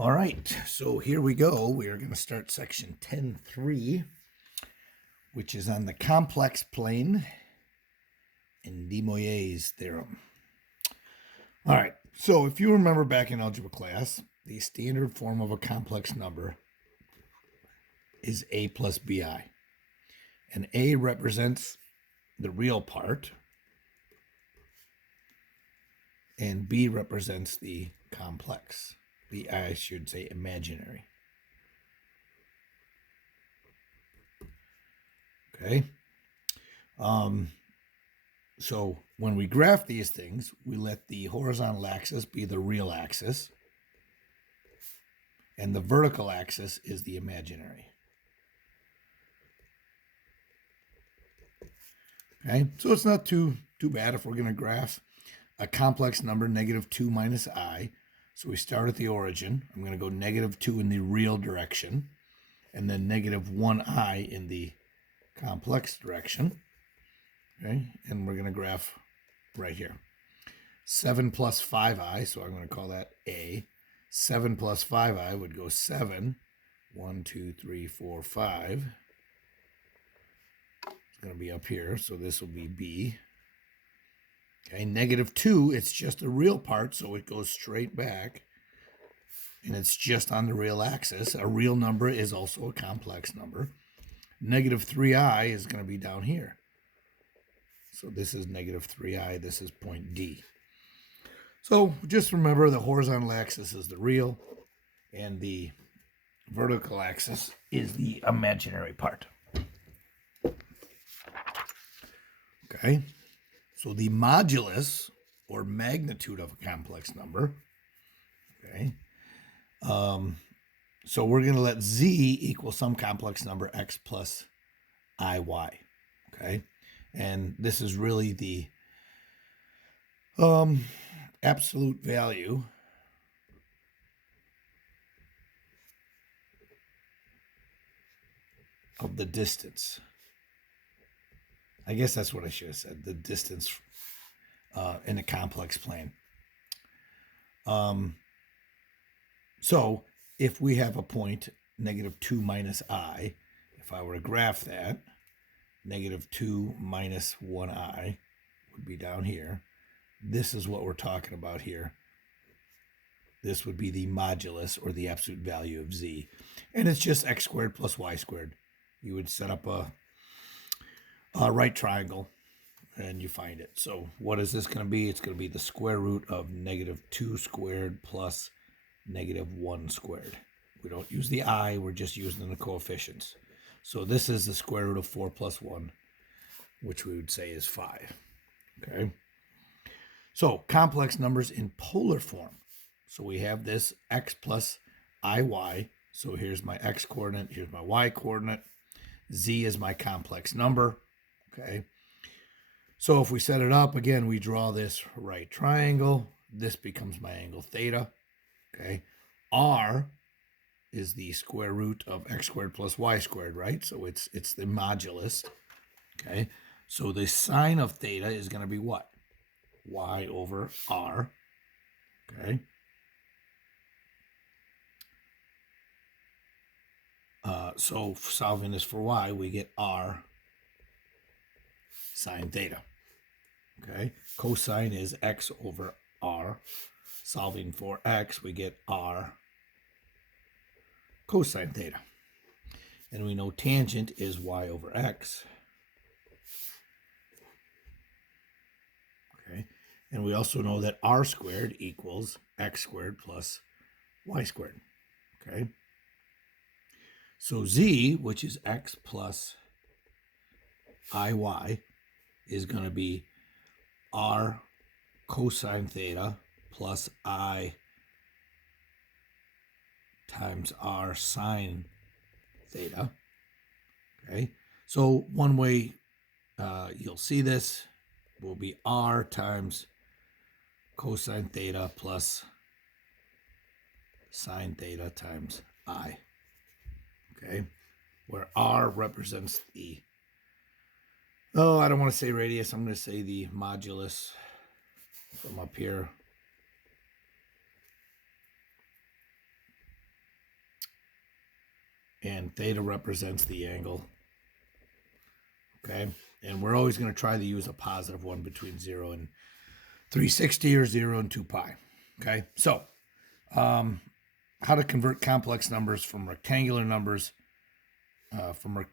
All right, so here we go. We are going to start section 10.3, which is on the complex plane and De Moivre's theorem. All right, so if you remember back in algebra class, the standard form of a complex number is a plus bi. And a represents the real part, and b represents the complex. I should say imaginary. Okay. So when we graph these things, we let the horizontal axis be the real axis, and the vertical axis is the imaginary. Okay, so it's not too bad if we're going to graph a complex number, -2 minus I. So we start at the origin. I'm going to go -2 in the real direction, and then -1I in the complex direction. Okay, and we're going to graph right here. 7 plus 5I, so I'm going to call that A. 7 plus 5I would go 7. 1, 2, 3, 4, 5. It's going to be up here, so this will be B. Okay, -2, it's just a real part, so it goes straight back, and it's just on the real axis. A real number is also a complex number. -3I is going to be down here. So this is -3I, this is point D. So just remember the horizontal axis is the real, and the vertical axis is the imaginary part. Okay, so the modulus, or magnitude of a complex number, okay, so we're going to let z equal some complex number x plus iy, okay, and this is really the absolute value of the distance. I guess that's what I should have said, the distance in a complex plane. So if we have a point, -2 minus I, if I were to graph that, -2 minus 1I would be down here. This is what we're talking about here. This would be the modulus, or the absolute value of z. And it's just x squared plus y squared. You would set up a right triangle, and you find it. So what is this going to be? It's going to be the square root of -2 squared plus -1 squared. We don't use the I, we're just using the coefficients. So this is the square root of 4 plus 1, which we would say is 5. Okay. So complex numbers in polar form. So we have this x plus iy. So here's my x coordinate, here's my y coordinate. Z is my complex number. Okay. So if we set it up, again, we draw this right triangle. This becomes my angle theta. Okay. R is the square root of x squared plus y squared, right? So it's the modulus. Okay. So the sine of theta is going to be what? Y over R. Okay. So solving this for y, we get R sine theta. Okay. Cosine is x over R. Solving for x, we get R cosine theta. And we know tangent is y over x. Okay. And we also know that R squared equals x squared plus y squared. Okay. So z, which is x plus iy, is going to be R cosine theta plus I times R sine theta. Okay. So one way you'll see this will be R times cosine theta plus sine theta times I. Okay. Where R represents the, I don't want to say radius. I'm going to say the modulus from up here. and theta represents the angle. Okay, and we're always going to try to use a positive one between 0 and 360 or 0 and 2 pi. Okay, so how to convert complex numbers from rectangular numbers, from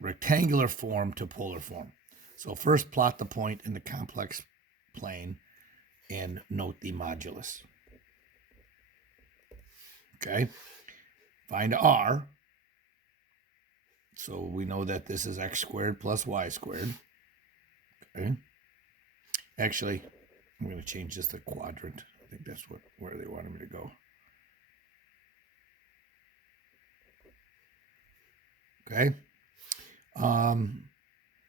rectangular form to polar form. So first plot the point in the complex plane and note the modulus. Okay, find r. So we know that this is x squared plus y squared. Okay, actually, I'm going to change this to quadrant. I think that's where they wanted me to go. Okay.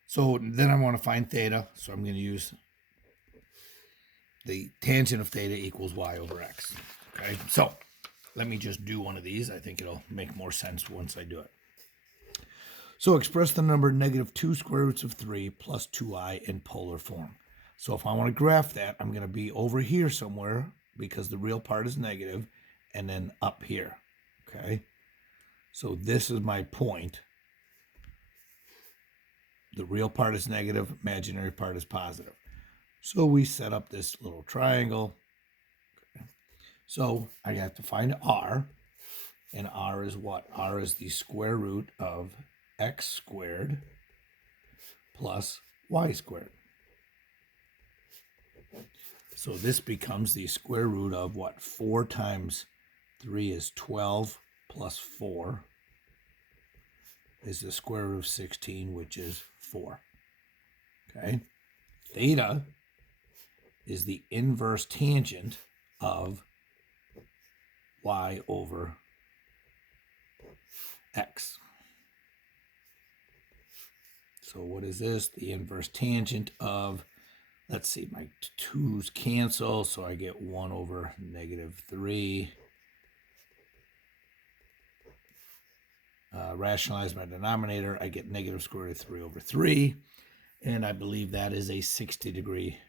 So then I want to find theta. So I'm going to use the tangent of theta equals y over x. Okay. So let me just do one of these. I think it'll make more sense once I do it. So express the number -2 square roots of 3 plus 2i in polar form. So if I want to graph that, I'm going to be over here somewhere because the real part is negative, and then up here. Okay. So this is my point. The real part is negative, imaginary part is positive. So we set up this little triangle. Okay. So I have to find r, and r is what? R is the square root of x squared plus y squared. So this becomes the square root of what? 4 times 3 is 12 plus 4 is the square root of 16, which is 4. Okay. Theta is the inverse tangent of y over x. So what is this? The inverse tangent of, let's see, my 2's cancel, so I get 1 over -3. Rationalize my denominator, I get negative square root of 3 over 3. And I believe that is a 60-degree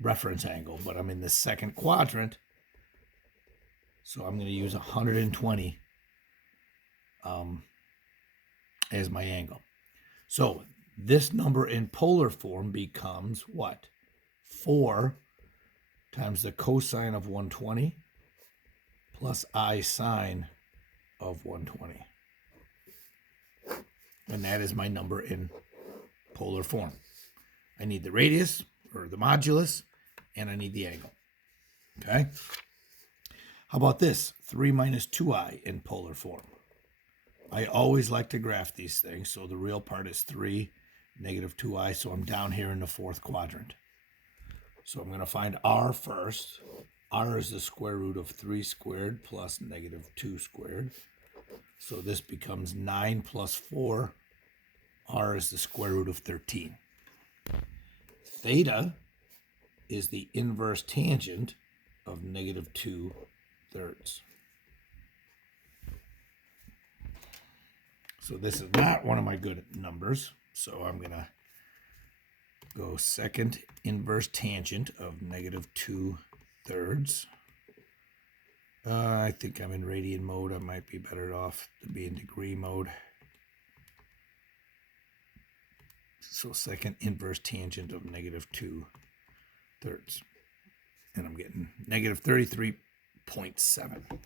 reference angle, but I'm in the second quadrant, so I'm going to use 120 as my angle. So this number in polar form becomes what? 4 times the cosine of 120 plus I sine of 120. And that is my number in polar form. I need the radius, or the modulus, and I need the angle. Okay? How about this? 3 minus 2i in polar form. I always like to graph these things. So the real part is 3, -2i. So I'm down here in the fourth quadrant. So I'm going to find r first. R is the square root of 3 squared plus -2 squared. So this becomes 9 plus 4. R is the square root of 13. Theta is the inverse tangent of -2 thirds. So this is not one of my good numbers. So I'm going to go second inverse tangent of -2 thirds. I think I'm in radian mode. I might be better off to be in degree mode. So second inverse tangent of -2 thirds. And I'm getting -33.7.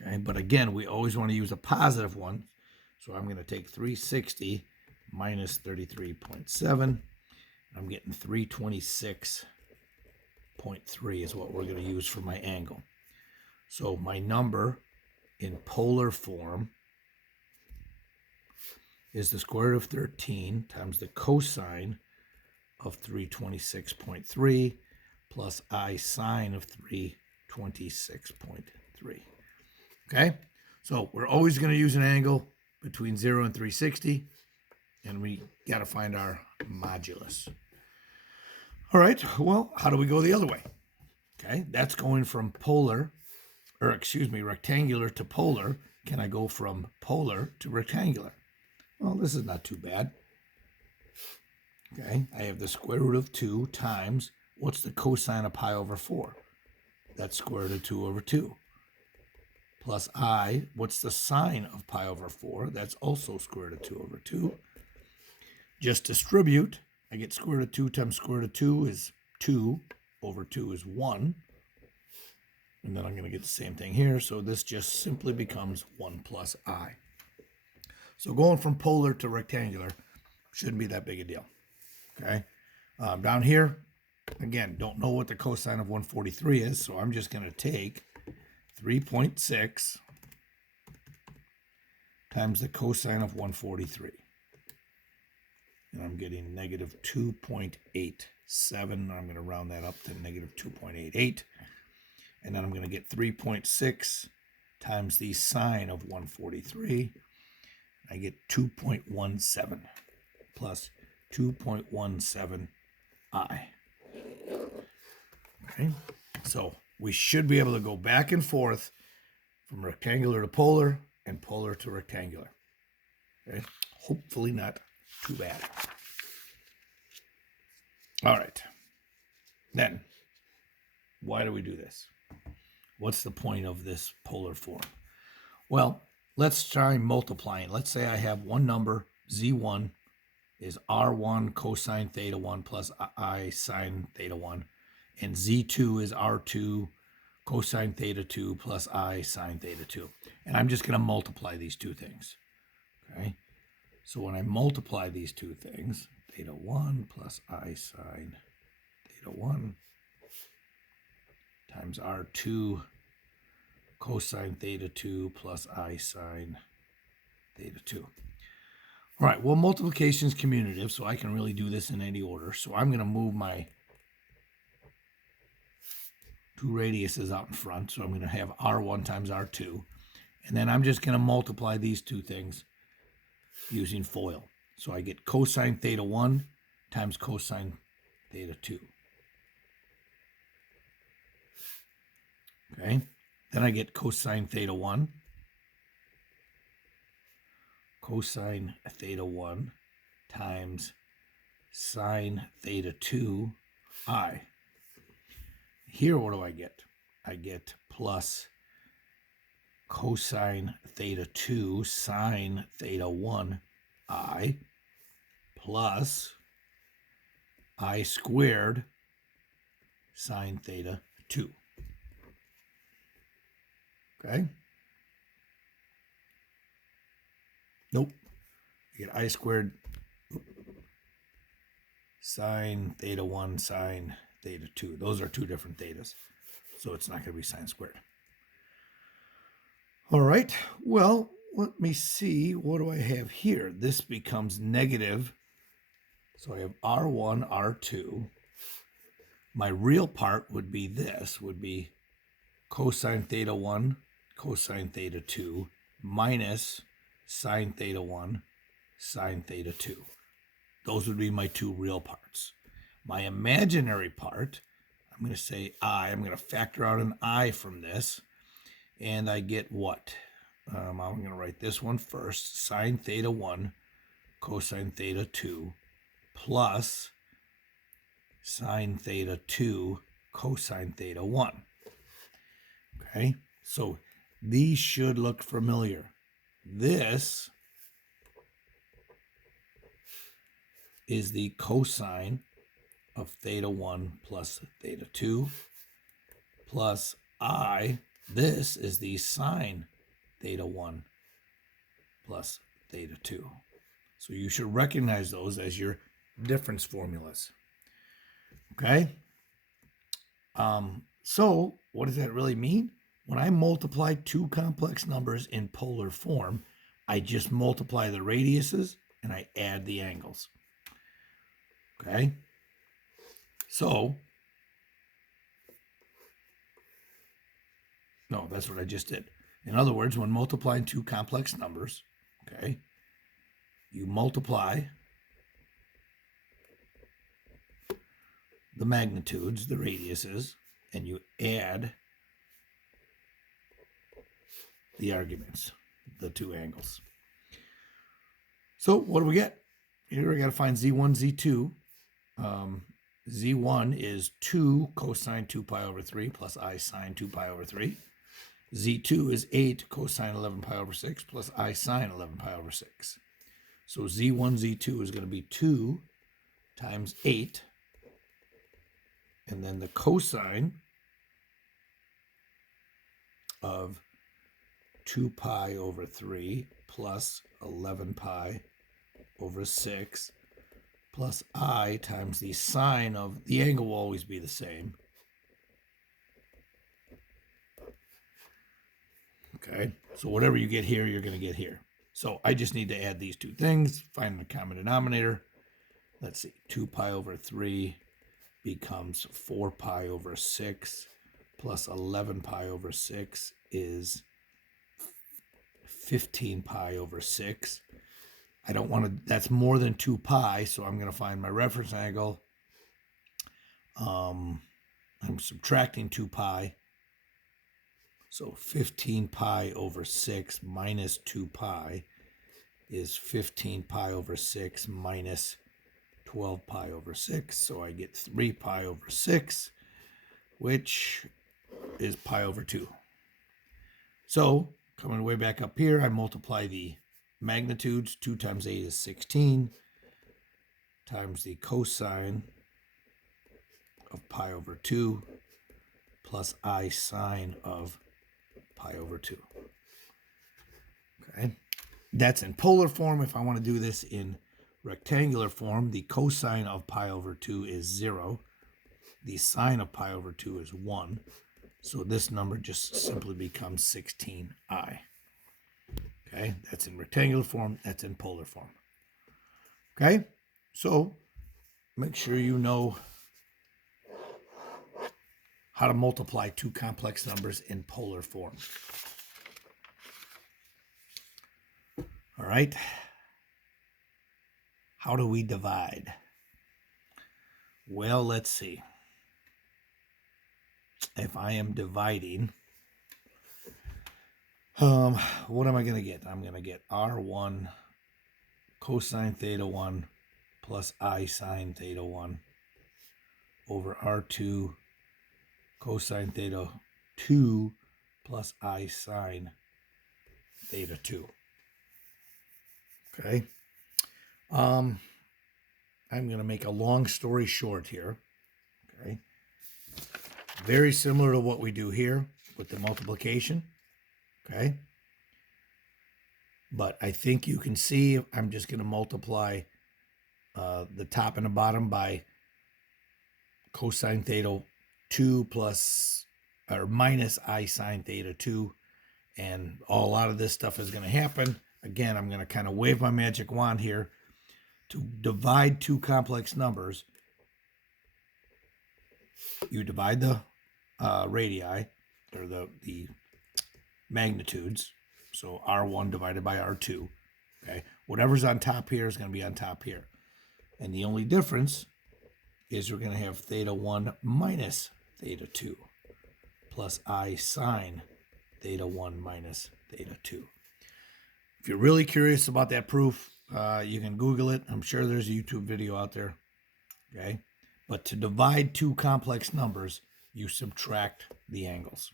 Okay, but again, we always want to use a positive one. So I'm going to take 360 minus 33.7. I'm getting 326.3 is what we're going to use for my angle. So my number in polar form is the square root of 13 times the cosine of 326.3 plus I sine of 326.3. Okay, so we're always going to use an angle between 0 and 360, and we got to find our modulus. All right, well, how do we go the other way? Okay, that's going from rectangular to polar. Can I go from polar to rectangular? Well, this is not too bad. Okay, I have the square root of 2 times, what's the cosine of pi over 4? That's square root of 2 over 2. plus I. What's the sine of pi over 4? That's also square root of 2 over 2. Just distribute. I get square root of 2 times square root of 2 is 2 over 2 is 1. And then I'm going to get the same thing here. So this just simply becomes 1 plus I. So going from polar to rectangular shouldn't be that big a deal. Okay. Down here, again, don't know what the cosine of 143 is. So I'm just going to take 3.6 times the cosine of 143. And I'm getting negative 2.87. I'm going to round that up to negative 2.88. And then I'm going to get 3.6 times the sine of 143. I get 2.17 plus 2.17 I. Okay, so we should be able to go back and forth from rectangular to polar and polar to rectangular. Okay, hopefully not too bad. All right, then why do we do this? What's the point of this polar form? Well, let's try multiplying. Let's say I have one number, z1 is r1 cosine theta 1 plus I sine theta 1, and z2 is r2 cosine theta 2 plus I sine theta 2. And I'm just going to multiply these two things. Okay, so when I multiply these two things, theta 1 plus I sine theta 1 times r2 cosine theta 2 plus I sine theta 2. All right, well, multiplication is commutative, so I can really do this in any order. So I'm going to move my two radiuses out in front. So I'm going to have r1 times r2. And then I'm just going to multiply these two things using FOIL. So I get cosine theta 1 times cosine theta 2. Okay, then I get cosine theta 1, cosine theta 1 times sine theta 2 I. Here, what do I get? I get plus cosine theta 2 sine theta 1 I plus I squared sine theta 2. Okay. Nope. You get I squared sine theta 1 sine theta 2. Those are two different thetas. So it's not going to be sine squared. All right. Well, let me see. What do I have here? This becomes negative. So I have R1, R2. My real part would be this, would be cosine theta 1, cosine theta 2, minus sine theta 1, sine theta 2. Those would be my two real parts. My imaginary part, I'm going to say I. I'm going to factor out an I from this. And I get what? I'm going to write this one first. Sine theta 1, cosine theta 2, plus sine theta 2, cosine theta 1. Okay, so these should look familiar. This is the cosine of theta 1 plus theta 2 plus I. This is the sine theta 1 plus theta 2. So you should recognize those as your difference formulas. Okay? So what does that really mean? When I multiply two complex numbers in polar form, I just multiply the radiuses and I add the angles. Okay? So, no, that's what I just did. In other words, when multiplying two complex numbers, okay, you multiply the magnitudes, the radiuses, and you add the arguments, the two angles. So what do we get? Here we got to find Z1, Z2. Z1 is 2 cosine 2 pi over 3 plus I sine 2 pi over 3. Z2 is 8 cosine 11 pi over 6 plus I sine 11 pi over 6. So Z1, Z2 is going to be 2 times 8. And then the cosine of 2 pi over 3 plus 11 pi over 6 plus I times the sine of, the angle will always be the same. Okay, so whatever you get here, you're going to get here. So I just need to add these two things, find the common denominator. Let's see, 2 pi over 3 becomes 4 pi over 6 plus 11 pi over 6 is 15 pi over 6. I don't want to, that's more than 2 pi, so I'm going to find my reference angle. I'm subtracting 2 pi. So 15 pi over 6 minus 2 pi is 15 pi over 6 minus 12 pi over 6. So I get 3 pi over 6, which is pi over 2. So coming way back up here, I multiply the magnitudes. 2 times 8 is 16 times the cosine of pi over 2 plus I sine of pi over 2. Okay, that's in polar form. If I want to do this in rectangular form, the cosine of pi over 2 is 0. The sine of pi over 2 is 1. So this number just simply becomes 16i. Okay, that's in rectangular form. That's in polar form. Okay, so make sure you know how to multiply two complex numbers in polar form. All right. How do we divide? Well, let's see. If I am dividing, what am I going to get? I'm going to get R1 cosine theta 1 plus I sine theta 1 over R2 cosine theta 2 plus I sine theta 2. Okay. I'm going to make a long story short here. Okay. Very similar to what we do here with the multiplication. Okay. But I think you can see I'm just going to multiply the top and the bottom by cosine theta 2 plus or minus I sine theta 2. And a lot of this stuff is going to happen. Again, I'm going to kind of wave my magic wand here to divide two complex numbers. You divide the radii, or the magnitudes. So R1 divided by R2. Okay, whatever's on top here is going to be on top here. And the only difference is we're going to have theta 1 minus theta 2 plus I sine theta 1 minus theta 2. If you're really curious about that proof, you can Google it. I'm sure there's a YouTube video out there. Okay, but to divide two complex numbers, you subtract the angles.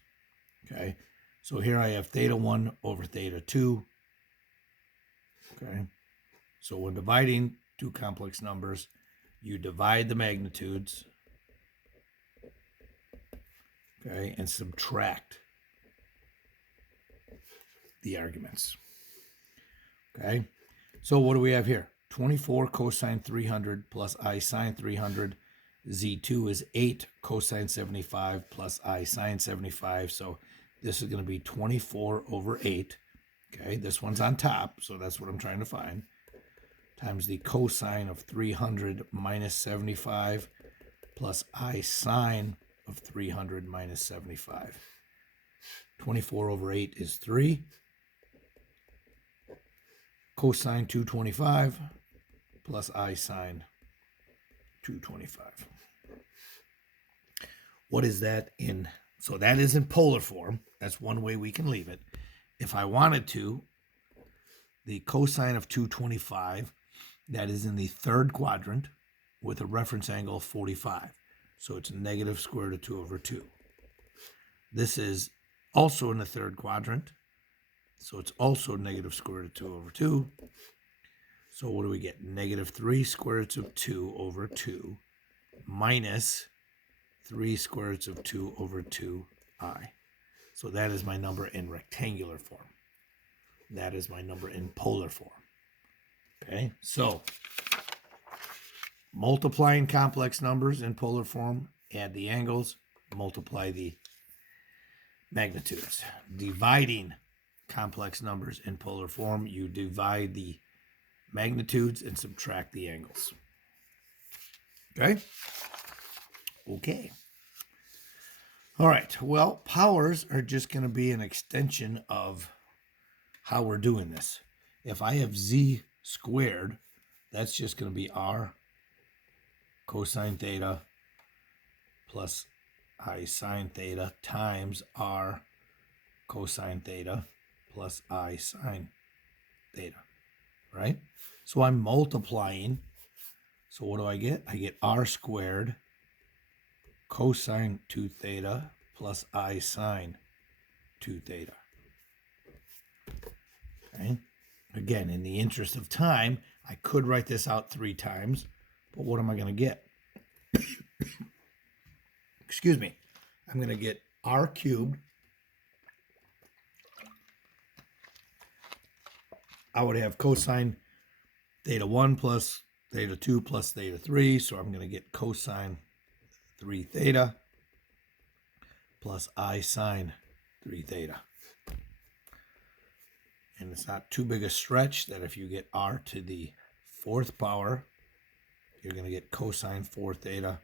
Okay, so here I have theta 1 over theta 2. Okay, so when dividing two complex numbers, you divide the magnitudes, okay, and subtract the arguments. Okay, so what do we have here? 24 cosine 300 plus I sine 300. Z2 is 8 cosine 75 plus I sine 75. So this is going to be 24 over 8. Okay, this one's on top, so that's what I'm trying to find. Times the cosine of 300 minus 75 plus I sine of 300 minus 75. 24 over 8 is 3. Cosine 225 plus I sine 225. What is that in? So that is in polar form. That's one way we can leave it. If I wanted to, the cosine of 225, that is in the third quadrant with a reference angle of 45. So it's negative square root of 2 over 2. This is also in the third quadrant. So it's also negative square root of 2 over 2. So what do we get? Negative 3 square roots of 2 over 2 minus 3 square roots of 2 over 2i. So that is my number in rectangular form. That is my number in polar form. Okay, so multiplying complex numbers in polar form, add the angles, multiply the magnitudes. Dividing complex numbers in polar form, you divide the magnitudes and subtract the angles. Okay? Okay. All right. Well, powers are just going to be an extension of how we're doing this. If I have z squared, that's just going to be r cosine theta plus I sine theta times r cosine theta plus I sine theta, right? So I'm multiplying. So what do I get? I get r squared cosine 2 theta plus I sine 2 theta. Okay. Again, in the interest of time, I could write this out 3 times, but what am I going to get? Excuse me. I'm going to get r cubed. I would have cosine theta 1 plus theta 2 plus theta 3, so I'm going to get cosine 3 theta plus I sine 3 theta. And it's not too big a stretch that if you get r to the 4th power, you're going to get cosine 4 theta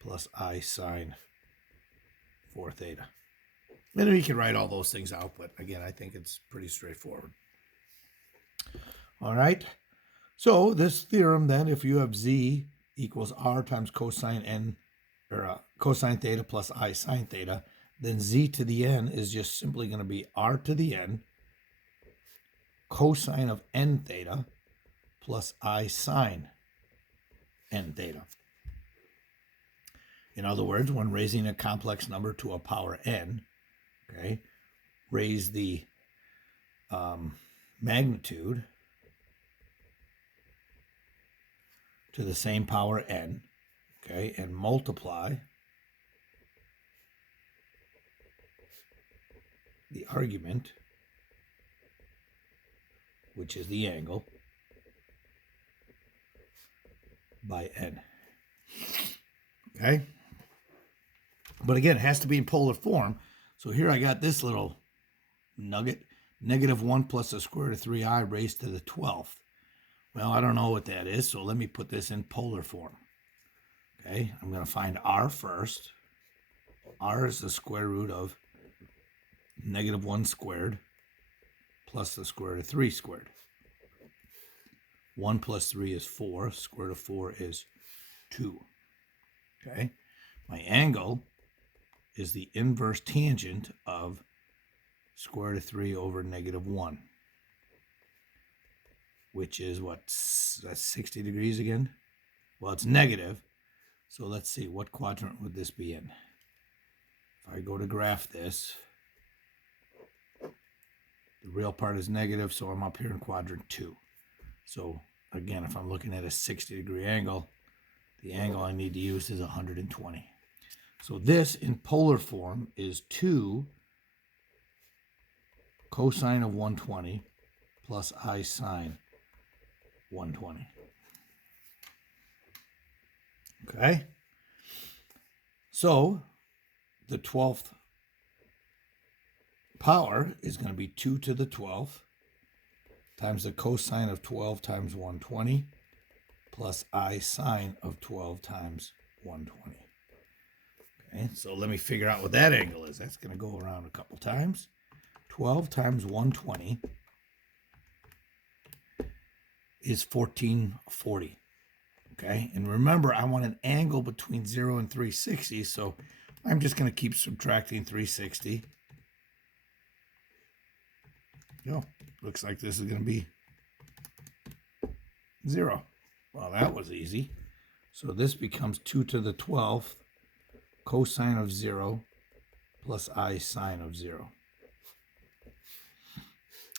plus I sine 4 theta. Then you can write all those things out, but again, I think it's pretty straightforward. All right. So this theorem then, if you have z equals r times cosine n, or cosine theta plus I sine theta, then z to the n is just simply going to be r to the n cosine of n theta plus I sine n theta. In other words, when raising a complex number to a power n, okay, raise the magnitude to the same power n, okay, and multiply the argument, which is the angle, by n. Okay? But again, it has to be in polar form. So here I got this little nugget, negative 1 plus the square root of 3i raised to the 12th. Well, I don't know what that is, so let me put this in polar form. Okay, I'm going to find r first. R is the square root of negative 1 squared plus the square root of 3 squared. 1 plus 3 is 4. Square root of 4 is 2. Okay, my angle is the inverse tangent of square root of 3 over negative 1. Which is what? That's 60 degrees again? Well, it's negative. So let's see, what quadrant would this be in? If I go to graph this, the real part is negative, so I'm up here in quadrant 2. So again, if I'm looking at a 60-degree angle, the angle I need to use is 120. So this in polar form is 2 cosine of 120 plus I sine 120. Okay? So the 12th power is going to be 2 to the 12th times the cosine of 12 times 120 plus I sine of 12 times 120. Okay, so let me figure out what that angle is. That's going to go around a couple times. 12 times 120 is 1440. Okay, and remember, I want an angle between 0 and 360, so I'm just going to keep subtracting 360. Looks like this is going to be 0. Well, that was easy. So this becomes 2 to the 12th cosine of 0 plus I sine of 0.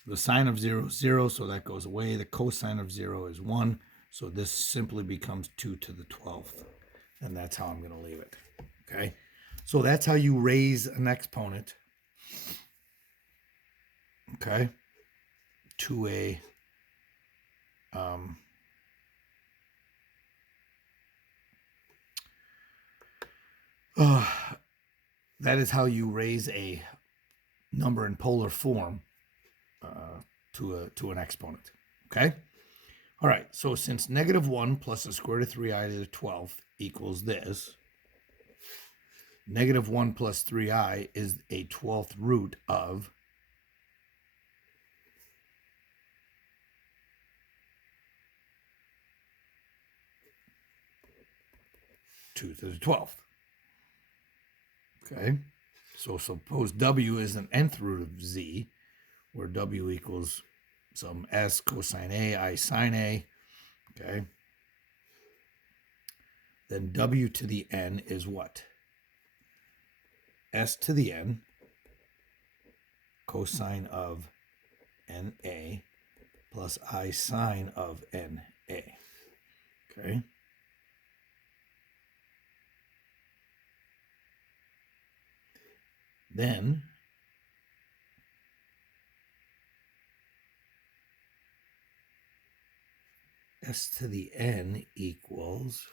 The sine of 0 is 0, so that goes away. The cosine of 0 is 1, so this simply becomes 2 to the 12th. And that's how I'm going to leave it. Okay? So that's how you raise an exponent. Okay? To a that is how you raise a number in polar form to an exponent. Okay? All right, so since negative 1 plus the square root of 3i to the 12th equals this, negative 1 plus 3i is a 12th root of 2 to the 12th. Okay, so suppose w is an nth root of z, where w equals some s cosine a, I sine a, okay? Then w to the n is what? S to the n cosine of na plus I sine of na, okay? Then s to the n equals